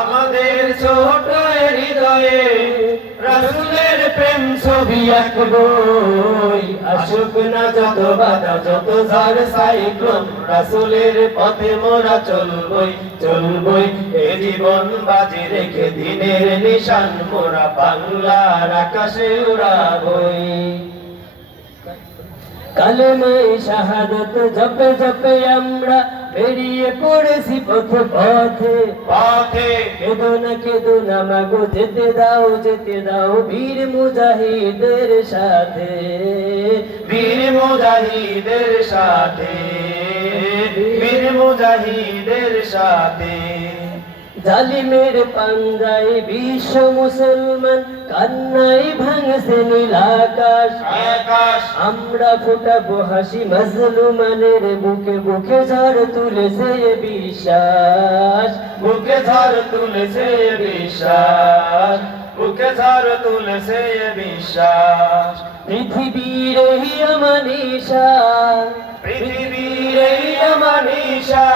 আমাদের ছোট হৃদয়ে রাসূলের প্রেম ছবি আঁকবই। আসুক না যত বাধা যত ঝড় সাইক্লোন, রাসূলের পথে মোরা চলবই চলবই। এ জীবন বাজি রেখে দিনের নিশান মোরা বাংলার আকাশে উড়াবই। কালেমায়ে শাহাদাত জপে জপে আমরা বেরিয়ে পড়েছি পথে পথে পথে। কেদো না মাগো যেতে দাও বীর মুজাহিদের সাথে, বীর মুজাহিদের সাথে, বীর মুজাহিদের সাথে। জালিমের পাঞ্জায় বিশ্ব মুসলমান কান্নায় ভাঙছে নীল আকাশ। আমরা ফোটাবো হাসি মাজলুমানের বুকে, বুকে ঝড় তুলেছে বিশ্বাস, বুকে ঝড় তুলেছে বিশ্বাস, বুকে ঝড় তুলেছে বিশ্বাস। পৃথিবীর এই আমানিশা, পৃথিবীর এই আমানিশা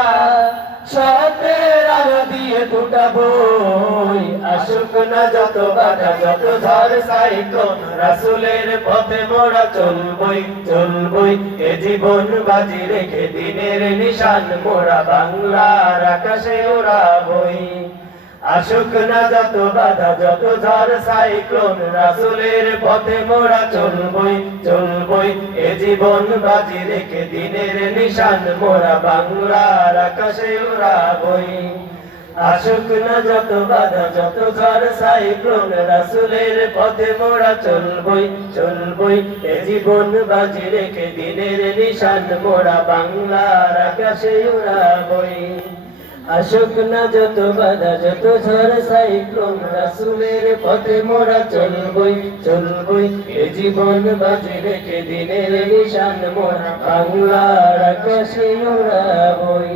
সত্যের আলো দিয়ে ফুটাবই। আসুক না যত বাধা যত ঝড় সাইক্লোন, রাসূলের পথে মোরা চলবই চলবই। এ জীবন বাজি রেখে দিনের নিশান মোরা বাংলার আকাশে উড়াবই। আসুক না যত বাধা যত ঝড় সাইক্লোন, রাসূলের পথে মোরা চলবই চলবই। এ জীবন বাজি রেখে দিনের নিশান মোরা বাংলার আকাশে উড়াবই। আসুক না যত বাধা যত ঝড় সাইক্লোন, রাসূলের পথে মোরা চলবই চলবই। এ জীবন বাজি রেখে দিনের নিশান মোরা বাংলার আকাশে উড়াবই। আসুক না যত বাধা যত ঝড় সাইক্লোন, রাসূলের পথে মোরা চলবই চলবই। এ জীবন বাজি রেখে দিনের নিশান মোরা বাংলার আকাশে উড়াবই।